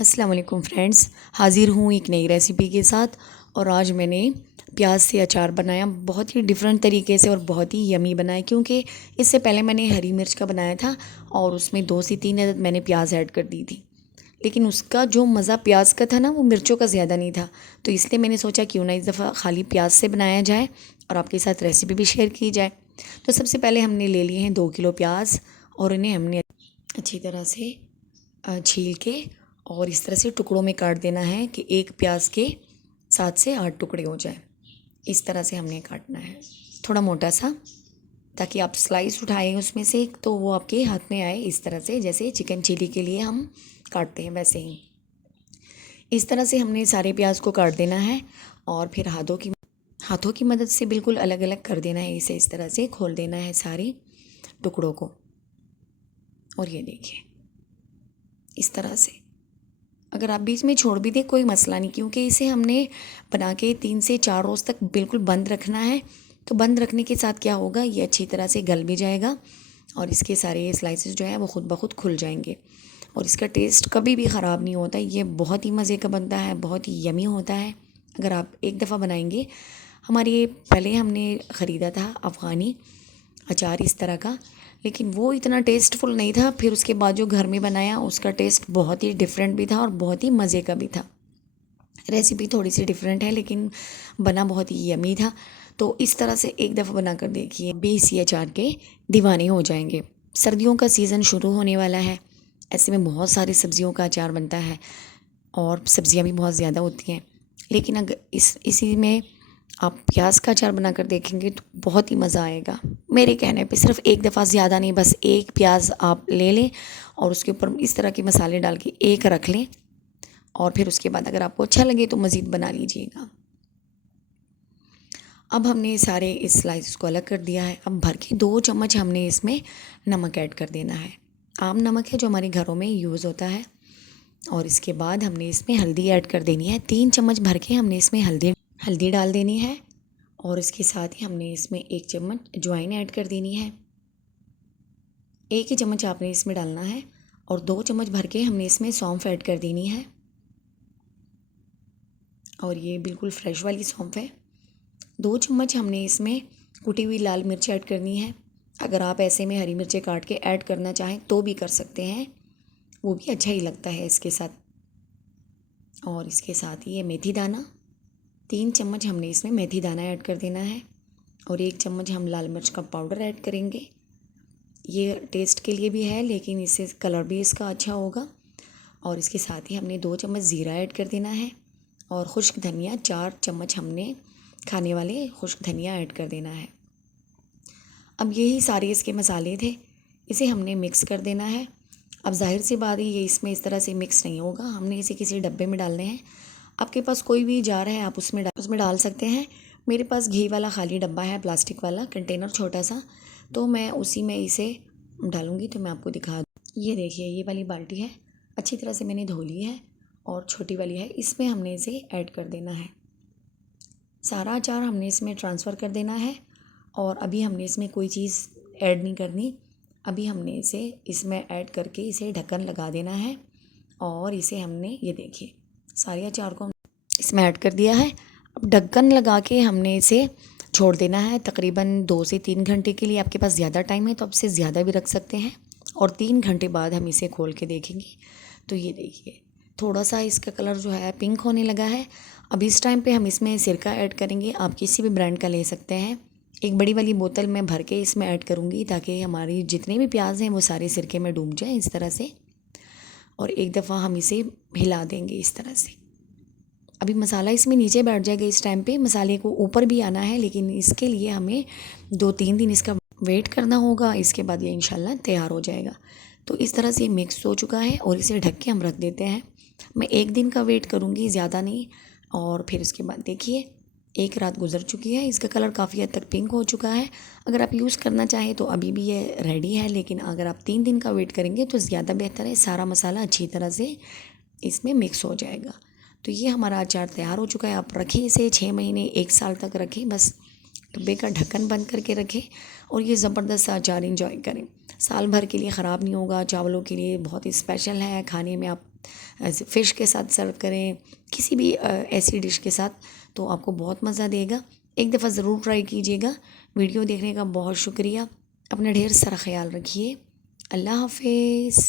अस्सलाम वालेकुम फ्रेंड्स, हाज़िर हूँ एक नई रेसिपी के साथ। और आज मैंने प्याज से अचार बनाया, बहुत ही डिफरेंट तरीके से और बहुत ही यमी बनाया। क्योंकि इससे पहले मैंने हरी मिर्च का बनाया था और उसमें 2 से 3 अदद मैंने प्याज ऐड कर दी थी, लेकिन उसका जो मज़ा प्याज का था ना, वो मिर्चों का ज़्यादा नहीं था। तो इसलिए मैंने सोचा क्यों ना इस दफ़ा खाली प्याज से बनाया जाए और आपके साथ रेसिपी भी शेयर की जाए। तो सबसे पहले हमने ले लिए हैं 2 किलो प्याज और इन्हें हमने अच्छी तरह से छील के और इस तरह से टुकड़ों में काट देना है कि एक प्याज के 7 से 8 टुकड़े हो जाए। इस तरह से हमने काटना है, थोड़ा मोटा सा, ताकि आप स्लाइस उठाएं उसमें से तो वो आपके हाथ में आए इस तरह से, जैसे चिकन चिली के लिए हम काटते हैं वैसे ही। इस तरह से हमने सारे प्याज को काट देना है और फिर हाथों की मदद से बिल्कुल अलग अलग कर देना है। इसे इस तरह से खोल देना है सारे टुकड़ों को। और ये देखिए इस तरह से। अगर आप बीच में छोड़ भी दें कोई मसला नहीं, क्योंकि इसे हमने बना के 3 से 4 रोज़ तक बिल्कुल बंद रखना है। तो बंद रखने के साथ क्या होगा, ये अच्छी तरह से गल भी जाएगा और इसके सारे स्लाइसेस जो है वो खुद ब खुद खुल जाएंगे और इसका टेस्ट कभी भी ख़राब नहीं होता। ये बहुत ही मज़े का बनता है, बहुत ही यमी होता है। अगर आप एक दफ़ा बनाएंगे। हमारे पहले हमने ख़रीदा था अफ़गानी अचार इस तरह का, लेकिन वो इतना टेस्टफुल नहीं था। फिर उसके बाद जो घर में बनाया उसका टेस्ट बहुत ही डिफरेंट भी था और बहुत ही मज़े का भी था। रेसिपी थोड़ी सी डिफरेंट है लेकिन बना बहुत ही यमी था। तो इस तरह से एक दफ़ा बना कर देखिए, बेसी अचार के दीवाने हो जाएंगे। सर्दियों का सीज़न शुरू होने वाला है, ऐसे में बहुत सारी सब्जियों का अचार बनता है और सब्जियां भी बहुत ज़्यादा होती हैं। लेकिन अगर इसी में आप प्याज का अचार बनाकर देखेंगे तो बहुत ही मज़ा आएगा। मेरे कहने पे सिर्फ एक दफ़ा, ज़्यादा नहीं, बस एक प्याज आप ले लें और उसके ऊपर इस तरह के मसाले डाल के एक रख लें और फिर उसके बाद अगर आपको अच्छा लगे तो मज़ीद बना लीजिएगा। अब हमने सारे इस स्लाइस को अलग कर दिया है। अब भर के 2 चम्मच हमने इसमें नमक ऐड कर देना है। आम नमक है जो हमारे घरों में यूज़ होता है। और इसके बाद हमने इसमें हल्दी ऐड कर देनी है। 3 चम्मच भर के हमने इसमें हल्दी डाल देनी है और इसके साथ ही हमने इसमें 1 चम्मच अजवाइन ऐड कर देनी है। 1 ही चम्मच आपने इसमें डालना है और 2 चम्मच भर के हमने इसमें सौंफ ऐड कर देनी है और ये बिल्कुल फ्रेश वाली सौंफ है। 2 चम्मच हमने इसमें कुटी हुई लाल मिर्च ऐड करनी है। अगर आप ऐसे में हरी मिर्चें काट के ऐड करना चाहें तो भी कर सकते हैं, वो भी अच्छा ही लगता है इसके साथ। और इसके साथ ही ये मेथी दाना, 3 चम्मच हमने इसमें मेथी दाना ऐड कर देना है और 1 चम्मच हम लाल मिर्च का पाउडर ऐड करेंगे। ये टेस्ट के लिए भी है लेकिन इससे कलर भी इसका अच्छा होगा। और इसके साथ ही हमने 2 चम्मच ज़ीरा ऐड कर देना है और खुश्क धनिया 4 चम्मच हमने खाने वाले खुश्क धनिया ऐड कर देना है। अब यही सारे इसके मसाले थे, इसे हमने मिक्स कर देना है। अब जाहिर सी बात है ये इसमें इस तरह से मिक्स नहीं होगा, हमने इसे किसी डब्बे में डालने हैं। आपके पास कोई भी जार है आप उसमें डाल सकते हैं। मेरे पास घी वाला खाली डब्बा है, प्लास्टिक वाला कंटेनर छोटा सा, तो मैं उसी में इसे डालूँगी। तो मैं आपको दिखा दूँ, ये देखिए ये वाली बाल्टी है, अच्छी तरह से मैंने धो ली है और छोटी वाली है, इसमें हमने इसे ऐड कर देना है। सारा अचार हमने इसमें ट्रांसफ़र कर देना है और अभी हमने इसमें कोई चीज़ ऐड नहीं करनी। अभी हमने इसे इसमें ऐड करके इसे ढक्कन लगा देना है और इसे हमने, ये देखिए सारे अचार को इसमें ऐड कर दिया है। अब ढक्कन लगा के हमने इसे छोड़ देना है तकरीबन 2 से 3 घंटे के लिए। आपके पास ज़्यादा टाइम है तो आप इसे ज़्यादा भी रख सकते हैं। और 3 घंटे बाद हम इसे खोल के देखेंगे तो ये देखिए थोड़ा सा इसका कलर जो है पिंक होने लगा है। अब इस टाइम पे हम इसमें सिरका ऐड करेंगे, आप किसी भी ब्रांड का ले सकते हैं। एक बड़ी वाली बोतल में भर के इसमें ऐड करूँगी ताकि हमारी जितने भी प्याज हैं वो सारे सिरके में डूब जाएं इस तरह से। और एक दफ़ा हम इसे हिला देंगे इस तरह से। अभी मसाला इसमें नीचे बैठ जाएगा, इस टाइम पे मसाले को ऊपर भी आना है, लेकिन इसके लिए हमें 2-3 दिन इसका वेट करना होगा। इसके बाद ये इंशाल्लाह तैयार हो जाएगा। तो इस तरह से मिक्स हो चुका है और इसे ढक के हम रख देते हैं। मैं 1 दिन का वेट करूँगी, ज़्यादा नहीं। और फिर उसके बाद देखिए 1 रात गुजर चुकी है, इसका कलर काफ़ी हद तक पिंक हो चुका है। अगर आप यूज़ करना चाहें तो अभी भी ये रेडी है, लेकिन अगर आप 3 दिन का वेट करेंगे तो ज़्यादा बेहतर है। सारा मसाला अच्छी तरह से इसमें मिक्स हो जाएगा। तो ये हमारा अचार तैयार हो चुका है। आप रखें इसे 6 महीने 1 साल तक रखें, बस डब्बे का ढक्कन बंद करके रखें और ये ज़बरदस्त सा अचार इंजॉय करें। साल भर के लिए ख़राब नहीं होगा, चावलों के लिए बहुत ही स्पेशल है। खाने में आप ऐसे फ़िश के साथ सर्व करें, किसी भी ऐसी डिश के साथ, तो आपको बहुत मज़ा देगा। एक दफ़ा ज़रूर ट्राई कीजिएगा। वीडियो देखने का बहुत शुक्रिया। अपना ढेर सारा ख्याल रखिए। अल्लाह हाफिज़।